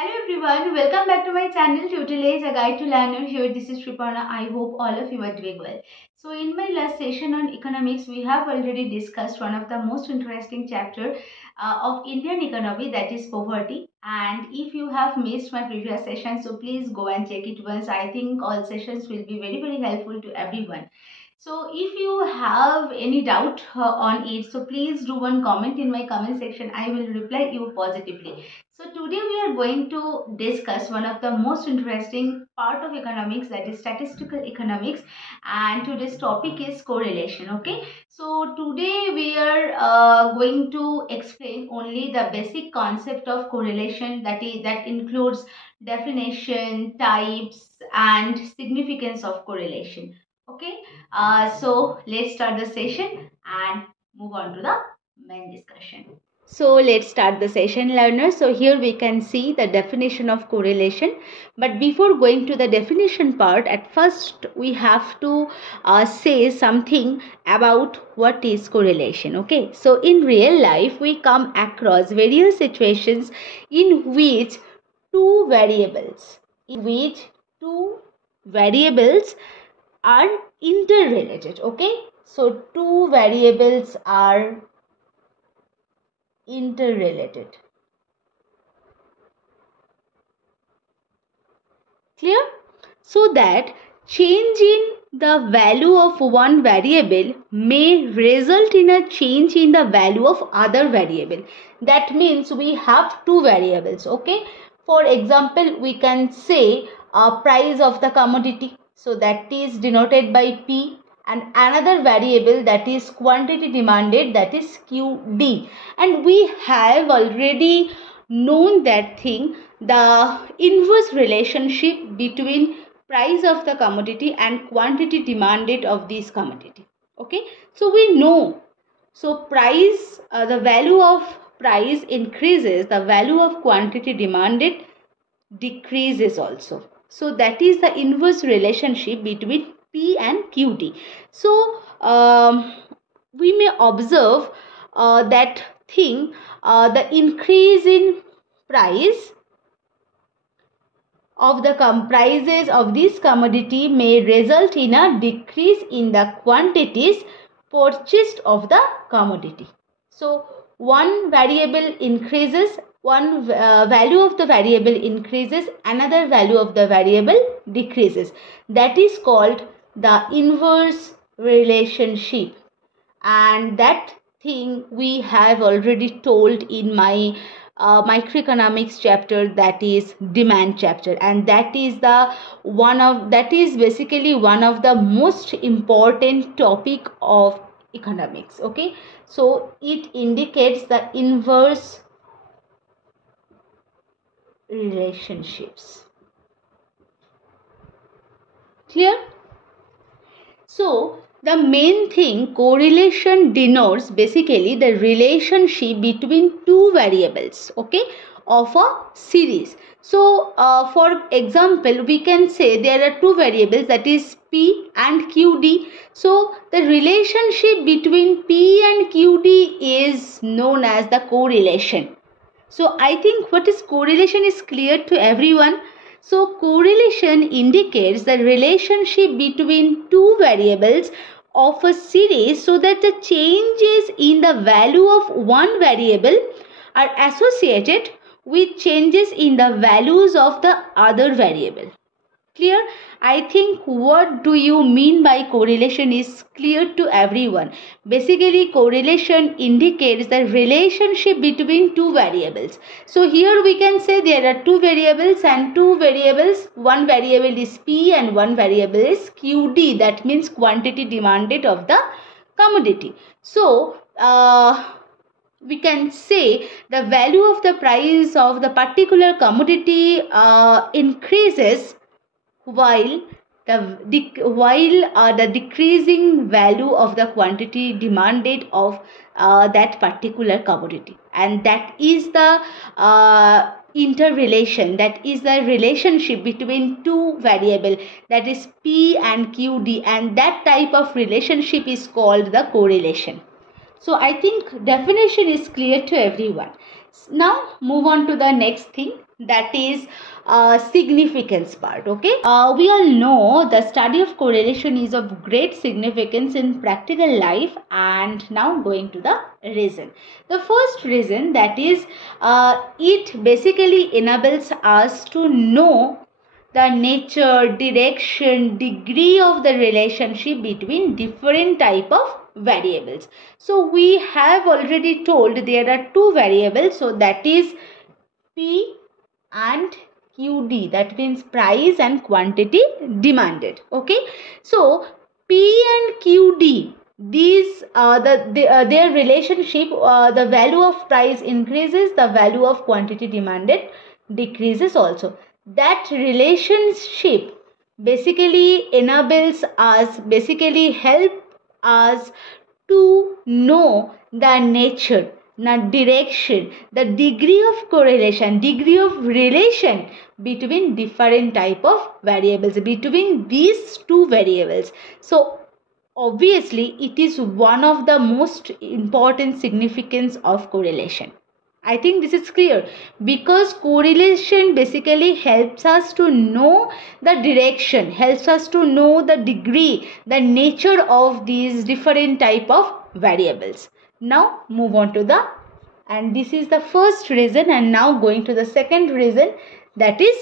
Hello everyone, welcome back to my channel Tutelage, a guide to learner. Here, this is Sriparna. I hope all of you are doing well. So in my last session on economics, we have already discussed one of the most interesting chapter of Indian economy, that is poverty. And if you have missed my previous session, so please go and check it once. I think all sessions will be very helpful to everyone. So if you have any doubt on it, so please do one comment in my comment section. I will reply you positively. So today we are going to discuss one of the most interesting part of economics, that is statistical economics, and today's topic is correlation. Okay, so today we are going to explain only the basic concept of correlation, that includes definition, types and significance of correlation. Okay, so let's start the session and move on to the main discussion. So let's start the session, learners. So here we can see the definition of correlation. But before going to the definition part, at first we have to say something about what is correlation. Okay, so in real life we come across various situations in which two variables are interrelated. Okay, so two variables are interrelated. Clear? So that change in the value of one variable may result in a change in the value of other variable. That means we have two variables. Okay, for example, we can say price of the commodity, so that is denoted by P, and another variable, that is quantity demanded, that is QD. And we have already known that thing, the inverse relationship between price of the commodity and quantity demanded of this commodity. Okay, so we know, so price, the value of price increases, the value of quantity demanded decreases also. So that is the inverse relationship between P and QD. So we may observe that thing, the increase in price of the prices of this commodity may result in a decrease in the quantities purchased of the commodity. So one variable increases, one value of the variable increases, another value of the variable decreases. That is called the inverse relationship, and that thing we have already told in my microeconomics chapter, that is demand chapter, and that is basically one of the most important topic of economics. Okay, so it indicates the inverse relationships. Clear? So the main thing, correlation denotes basically the relationship between two variables, okay, of a series. So for example, we can say there are two variables, that is P and QD. So the relationship between P and QD is known as the correlation. So I think what is correlation is clear to everyone. So correlation indicates the relationship between two variables of a series, so that the changes in the value of one variable are associated with changes in the values of the other variable. Clear? I think what do you mean by correlation is clear to everyone. Basically, correlation indicates the relationship between two variables. So here we can say there are two variables, and two variables, one variable is P and one variable is QD. That means quantity demanded of the commodity. So we can say the value of the price of the particular commodity increases while the decreasing value of the quantity demanded of that particular commodity, and that is the interrelation, that is the relationship between two variables, that is P and QD, and that type of relationship is called the correlation. So I think definition is clear to everyone. Now move on to the next thing, that is significance part. Okay, we all know the study of correlation is of great significance in practical life. And now going to the reason. The first reason, that is it basically enables us to know the nature, direction, degree of the relationship between different type of variables. So we have already told there are two variables, so that is P and QD, that means price and quantity demanded. Okay, so P and QD, these their relationship, the value of price increases, the value of quantity demanded decreases also. That relationship basically enables us, basically help us to know the nature, the direction, the degree of correlation, degree of relation between different type of variables, between these two variables. So obviously it is one of the most important significance of correlation. I think this is clear, because correlation basically helps us to know the direction, helps us to know the degree, the nature of these different type of variables. Now move on to the, and this is the first reason, and now going to the second reason, that is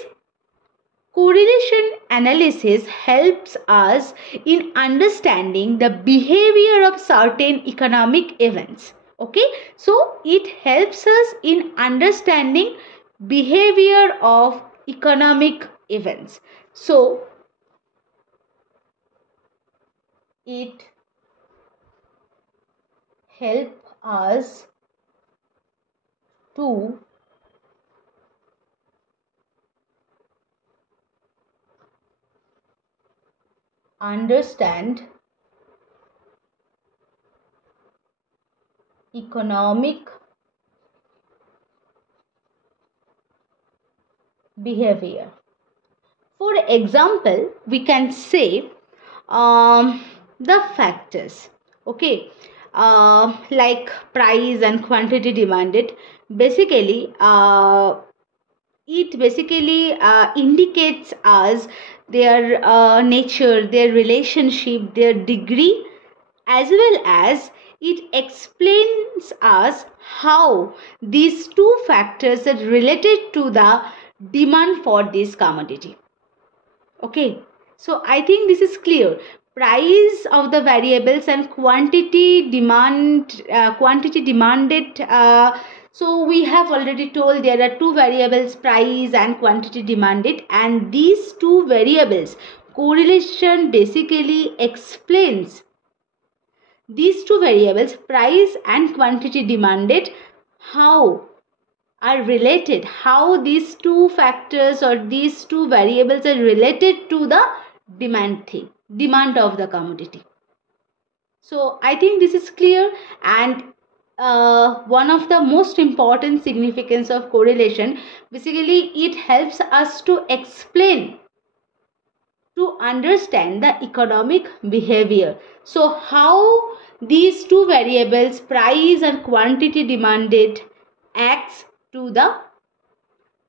correlation analysis helps us in understanding the behavior of certain economic events. Okay, so it helps us in understanding behavior of economic events. So it helps us to understand economic behavior. For example, we can say the factors, okay, like price and quantity demanded, basically it basically indicates us their nature, their relationship, their degree, as well as it explains us how these two factors are related to the demand for this commodity. Okay, so I think this is clear. Price of the variables and quantity demanded. So we have already told there are two variables, price and quantity demanded, and these two variables correlation basically explains these two variables, price and quantity demanded, how are related, how these two factors or these two variables are related to the demand of the commodity. So I think this is clear, and one of the most important significance of correlation, basically it helps us to explain, to understand the economic behavior. So how these two variables, price and quantity demanded, acts to the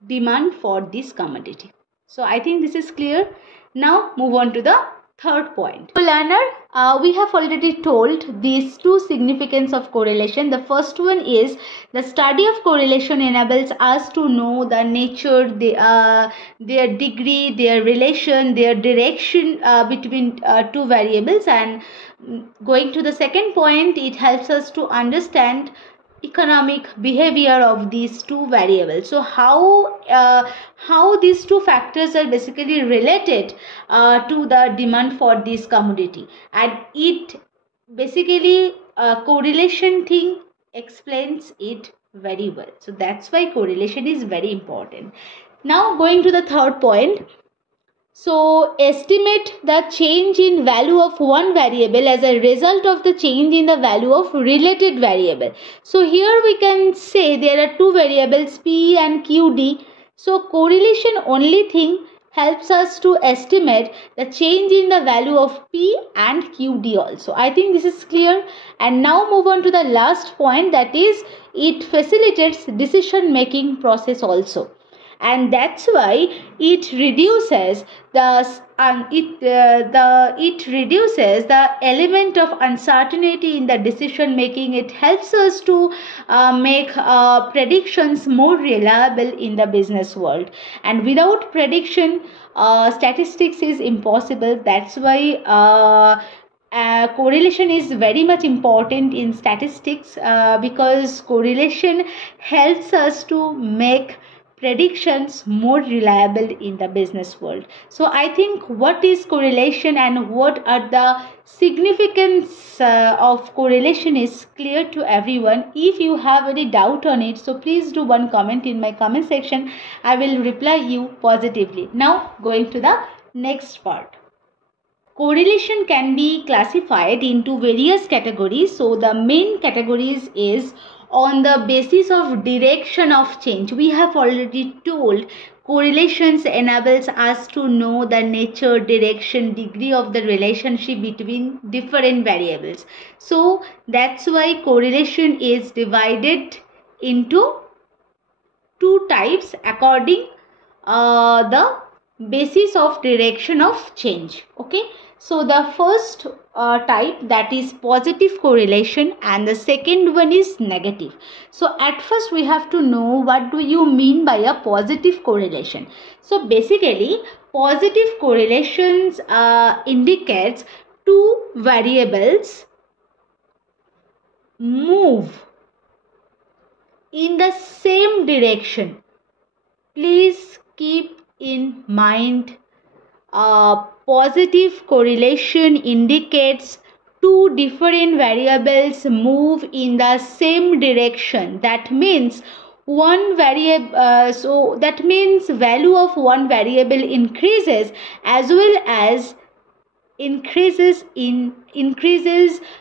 demand for this commodity. So I think this is clear. Now move on to the third point. So learner, we have already told these two significance of correlation. The first one is the study of correlation enables us to know the nature, their degree, their relation, their direction between two variables. And going to the second point, it helps us to understand economic behavior of these two variables. So how these two factors are basically related to the demand for this commodity, and it basically correlation thing explains it very well. So that's why correlation is very important. Now going to the third point. So estimate the change in value of one variable as a result of the change in the value of related variable. So here we can say there are two variables P and QD. So correlation only thing helps us to estimate the change in the value of P and QD also. I think this is clear. And now move on to the last point, that is it facilitates decision making process also. And that's why it reduces it reduces the element of uncertainty in the decision making. It helps us to make predictions more reliable in the business world. And without prediction, statistics is impossible. That's why correlation is very much important in statistics, because correlation helps us to make predictions more reliable in the business world. So I think what is correlation and what are the significance of correlation is clear to everyone. If you have any doubt on it, so please do one comment in my comment section. I will reply you positively. Now going to the next part. Correlation can be classified into various categories. So the main categories is on the basis of direction of change. We have already told correlations enables us to know the nature, direction, degree of the relationship between different variables. So that's why correlation is divided into two types according the basis of direction of change. Okay. So the first type, that is positive correlation, and the second one is negative. So at first we have to know what do you mean by a positive correlation. So basically positive correlations indicates two variables move in the same direction. Please keep in mind, positive correlation indicates two different variables move in the same direction. That means one variable, so that means value of one variable increases as well as increases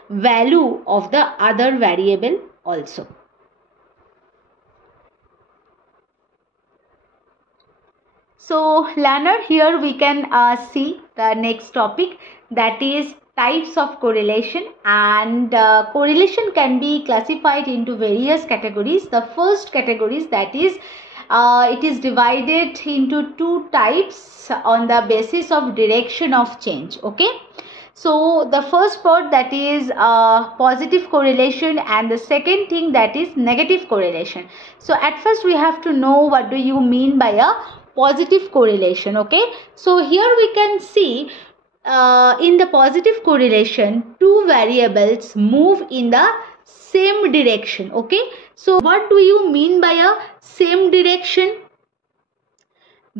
value of the other variable also. So learner, here we can see the next topic, that is types of correlation. And correlation can be classified into various categories. The first category is, that is it is divided into two types on the basis of direction of change. Okay. So the first part, that is positive correlation, and the second thing, that is negative correlation. So at first we have to know what do you mean by a positive correlation. Okay. So here we can see in the positive correlation, two variables move in the same direction. Okay. So what do you mean by a same direction?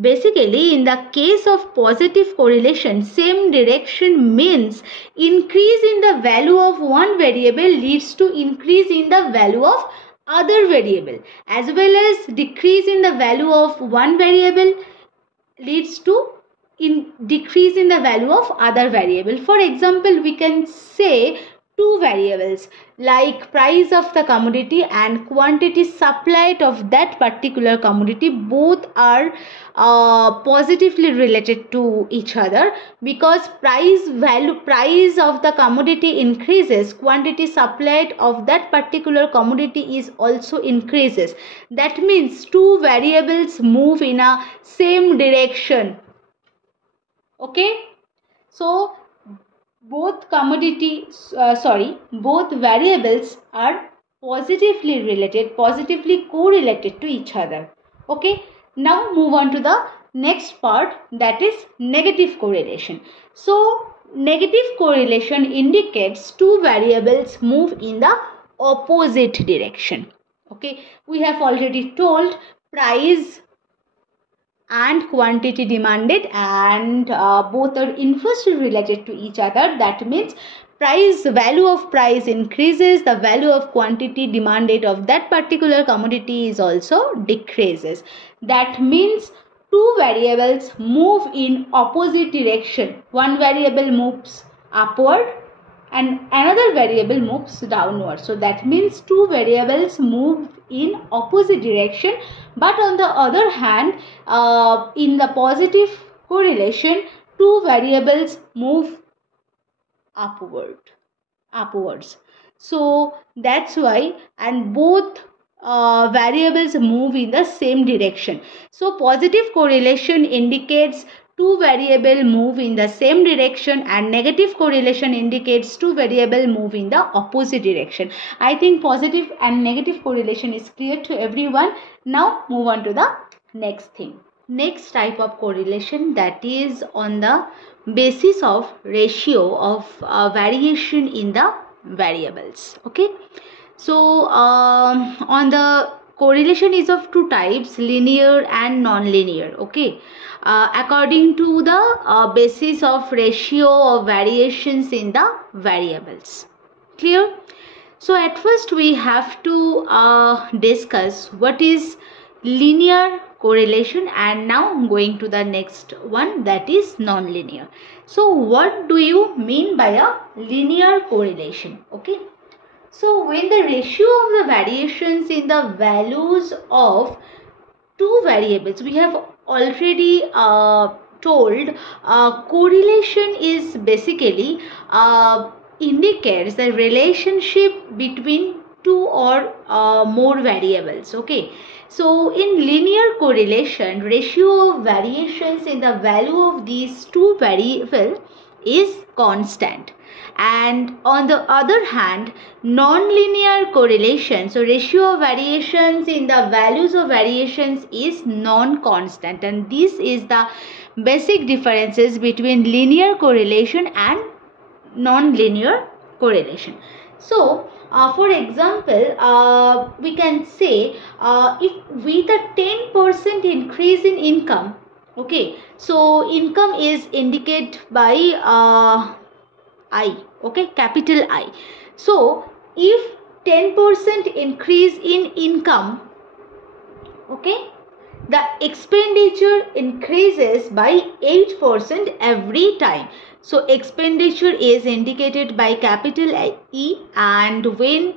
Basically, in the case of positive correlation, same direction means increase in the value of one variable leads to increase in the value of other variable, as well as decrease in the value of one variable leads to decrease in the value of other variable. For example, we can say two variables like price of the commodity and quantity supplied of that particular commodity, both are positively related to each other, because price of the commodity increases, quantity supplied of that particular commodity is also increases. That means two variables move in a same direction. Okay. So both variables are positively correlated to each other. Okay. Now move on to the next part, that is negative correlation. So negative correlation indicates two variables move in the opposite direction. Okay. We have already told price and quantity demanded, and both are inversely related to each other. That means value of price increases, the value of quantity demanded of that particular commodity is also decreases. That means two variables move in opposite direction. One variable moves upward and another variable moves downward. So that means two variables move in opposite direction. But on the other hand, in the positive correlation, two variables move upwards. So that's why, and both variables move in the same direction. So positive correlation indicates two variables move in the same direction, and negative correlation indicates two variables move in the opposite direction. I think positive and negative correlation is clear to everyone. Now move on to the next thing. Next type of correlation, that is on the basis of ratio of variation in the variables. Okay, so on the correlation is of two types, linear and non-linear. Okay, according to the basis of ratio of variations in the variables. Clear? So at first we have to discuss what is linear correlation, and now going to the next one, that is non-linear. So what do you mean by a linear correlation? Okay, so when the ratio of the variations in the values of two variables, we have already told correlation is basically indicates the relationship between two or more variables. Okay, so in linear correlation, ratio of variations in the value of these two variables is constant, and on the other hand, non-linear correlation, so ratio of variations in the values of variations is non-constant, and this is the basic differences between linear correlation and non-linear correlation. So for example, we can say if with a 10% increase in income, okay, so income is indicated by I, okay, capital I. So if 10% increase in income, okay, the expenditure increases by 8% every time. So expenditure is indicated by capital E, and when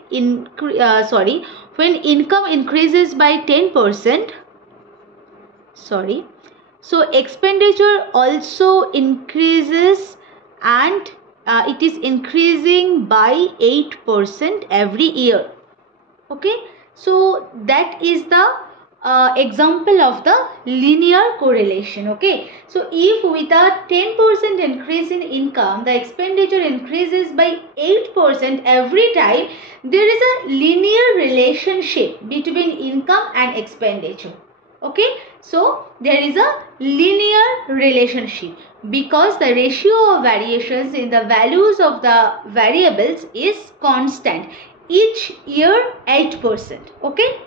when income increases by 10%, so expenditure also increases, and it is increasing by 8% every year. Okay, so that is the example of the linear correlation. Okay, so if with a 10% increase in income, the expenditure increases by 8% every time, there is a linear relationship between income and expenditure. Okay, so there is a linear relationship because the ratio of variations in the values of the variables is constant, each year 8%. Okay,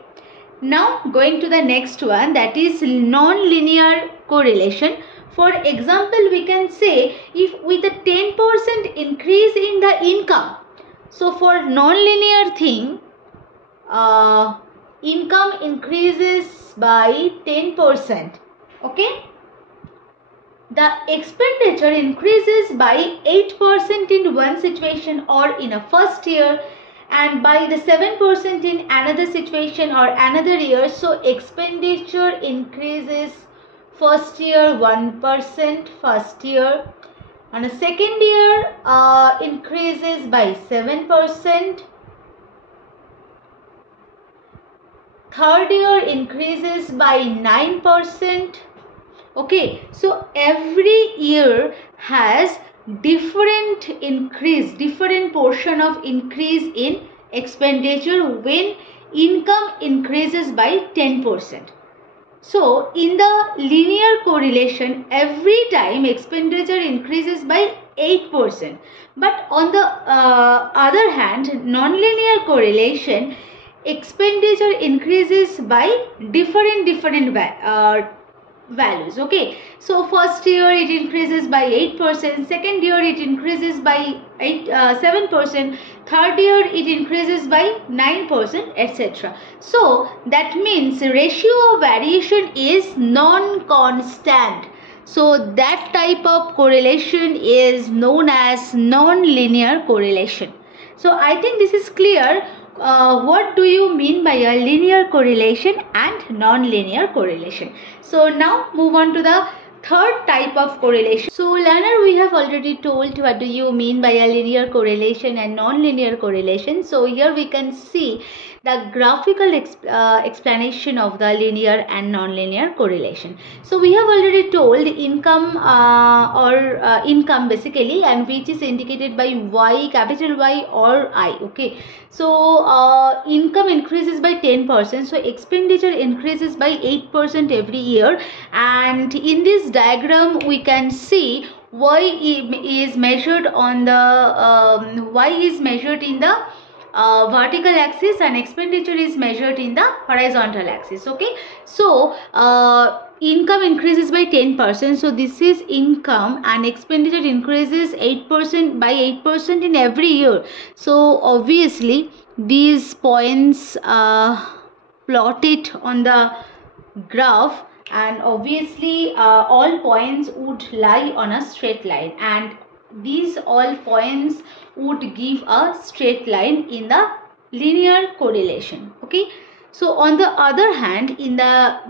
now going to the next one, that is non-linear correlation. For example, we can say if with a 10% increase in the income, so for non-linear thing, income increases by 10%, okay, the expenditure increases by 8% in one situation or in a first year, and by the 7% in another situation or another year. So expenditure increases first year 1% first year, and a second year increases by 7%, third year increases by 9%. Okay, so every year has different increase, different portion of increase in expenditure when income increases by 10%. So in the linear correlation, every time expenditure increases by 8%, but on the other hand, non-linear correlation, expenditure increases by different values. Okay, so first year it increases by 8%, second year it increases by 7%, third year it increases by 9%, etc. So that means ratio of variation is non-constant. So that type of correlation is known as non-linear correlation. So I think this is clear. What do you mean by a linear correlation and non-linear correlation? So now move on to the third type of correlation. So learner, we have already told what do you mean by a linear correlation and non-linear correlation. So here we can see the graphical explanation of the linear and non-linear correlation. So we have already told income income basically, and which is indicated by Y, capital Y or I. Okay, so income increases by 10%, so expenditure increases by 8% every year. And in this diagram we can see Y is measured on the Y is measured in the vertical axis and expenditure is measured in the horizontal axis. Okay, so income increases by 10%, so this is income, and expenditure increases 8% by 8% in every year. So obviously these points plotted on the graph, and obviously all points would lie on a straight line, and these all points would give a straight line in the linear correlation. Okay, so on the other hand, in the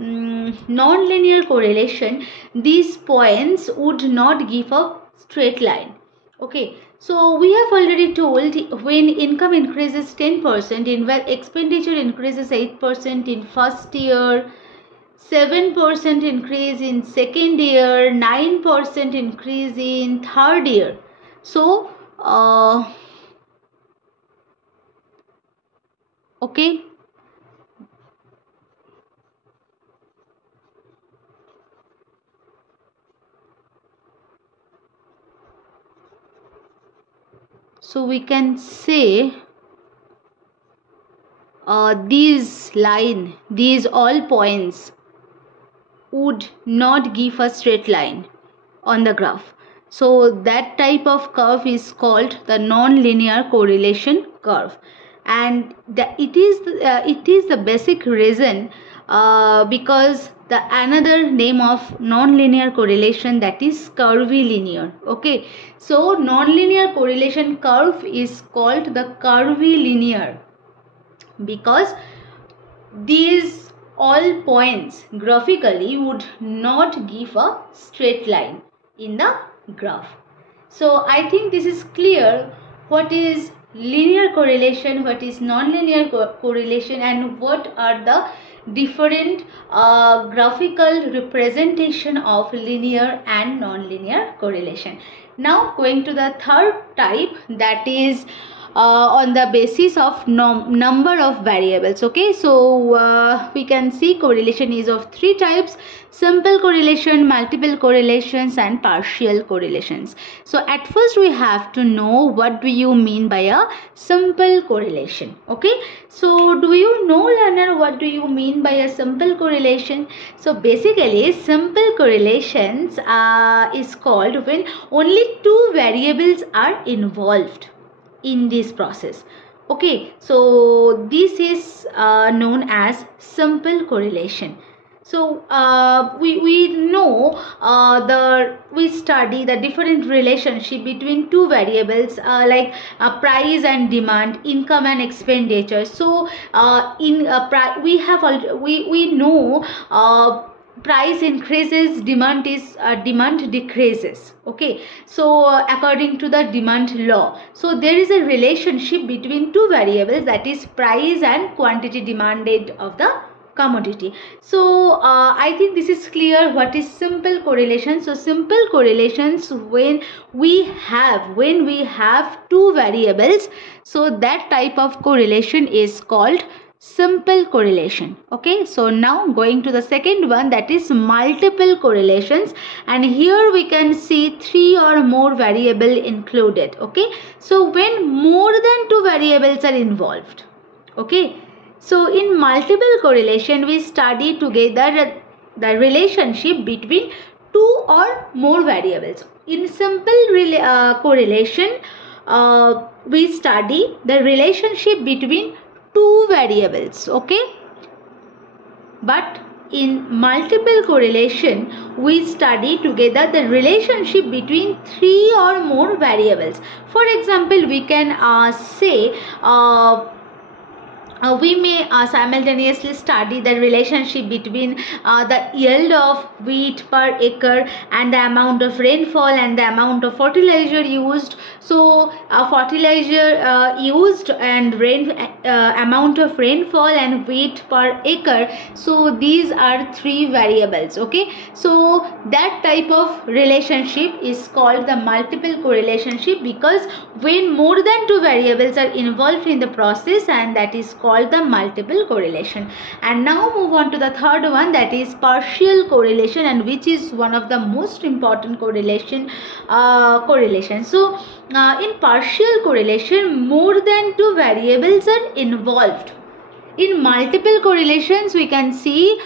non-linear correlation, these points would not give a straight line. Okay, so we have already told when income increases 10%, in expenditure increases 8% in first year, 7% increase in second year, 9% increase in third year. So okay, so we can say these all points would not give a straight line on the graph. So that type of curve is called the non-linear correlation curve, and it is the basic reason because the another name of non-linear correlation, that is curvilinear. Okay, so non-linear correlation curve is called the curvilinear because these all points graphically would not give a straight line in the graph. So I think this is clear what is linear correlation, what is non-linear correlation, and what are the different graphical representation of linear and non-linear correlation. Now going to the third type, that is on the basis of number of variables. Okay, so we can see correlation is of three types: simple correlation, multiple correlations, and partial correlations. So at first we have to know what do you mean by a simple correlation. Okay, so do you know, learner, what do you mean by a simple correlation? So basically simple correlations is called when only two variables are involved in this process. Okay, so this is known as simple correlation. So we know we study the different relationship between two variables like price and demand, income and expenditure. So we know price increases, demand decreases. Okay, so according to the demand law, so there is a relationship between two variables, that is price and quantity demanded of the commodity. So I think this is clear what is simple correlation. So simple correlations when we have two variables, so that type of correlation is called simple correlation. Okay, so now going to the second one, that is multiple correlations, and here we can see three or more variable included. Okay, so when more than two variables are involved. Okay, so in multiple correlation we study together the relationship between two or more variables. In simple correlation we study the relationship between two variables. Okay, but in multiple correlation we study together the relationship between three or more variables. For example, we can say we may simultaneously study the relationship between the yield of wheat per acre and the amount of rainfall and the amount of fertilizer used. So fertilizer used and amount of rainfall and wheat per acre. So these are three variables. Okay, so that type of relationship is called the multiple correlation, because when more than two variables are involved in the process, and that is called the multiple correlation. And now move on to the third one, that is partial correlation, and which is one of the most important correlation. So in partial correlation, more than two variables are involved. In multiple correlations, we can see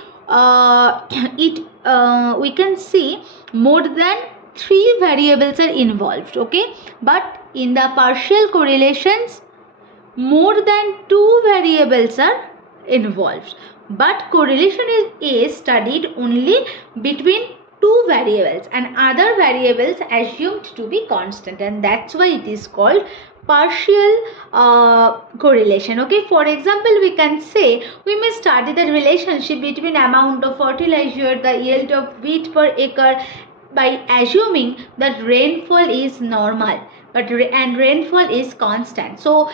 we can see more than three variables are involved. Okay, but in the partial correlations, more than two variables are involved, but correlation is studied only between two variables and other variables assumed to be constant, and that's why it is called partial correlation. Okay, for example, we can say we may study the relationship between amount of fertilizer, the yield of wheat per acre, by assuming that rainfall is normal and rainfall is constant. So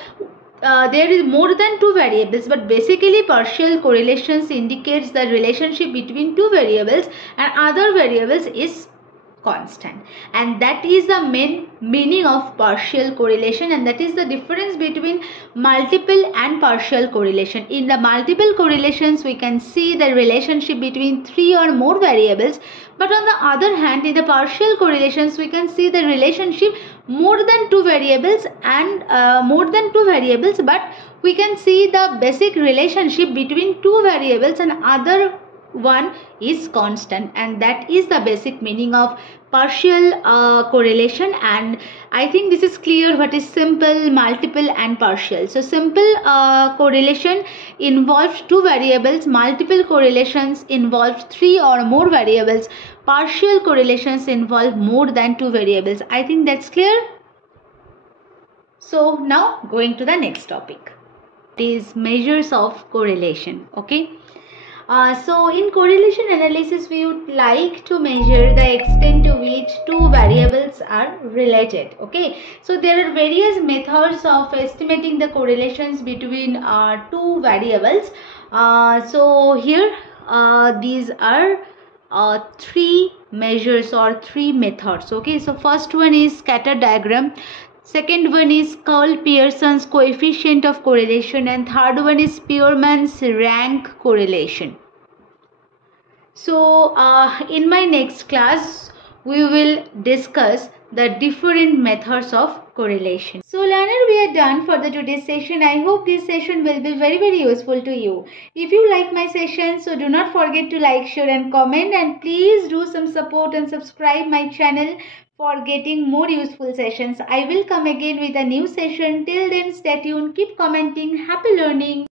there is more than two variables, but basically partial correlations indicates the relationship between two variables and other variables is constant, and that is the main meaning of partial correlation, and that is the difference between multiple and partial correlation. In the multiple correlations, we can see the relationship between three or more variables, but on the other hand, in the partial correlations, we can see the relationship more than two variables and but we can see the basic relationship between two variables and other one is constant, and that is the basic meaning of partial correlation. And I think this is clear what is simple, multiple and partial. So simple correlation involves two variables, multiple correlations involve three or more variables, partial correlations involve more than two variables. I think that's clear. So now going to the next topic, it is measures of correlation. Okay, so in correlation analysis, we would like to measure the extent to which two variables are related. Okay, so there are various methods of estimating the correlations between two variables. So here these are three measures or three methods. Okay, so first one is scatter diagram, second one is Pearson's coefficient of correlation, and third one is Spearman's rank correlation. So in my next class we will discuss the different methods of correlation. So learner, we are done for the today's session. I hope this session will be very useful to you. If you like my session, so do not forget to like, share and comment, and please do some support and subscribe my channel for getting more useful sessions. I will come again with a new session. Till then, stay tuned, keep commenting. Happy learning.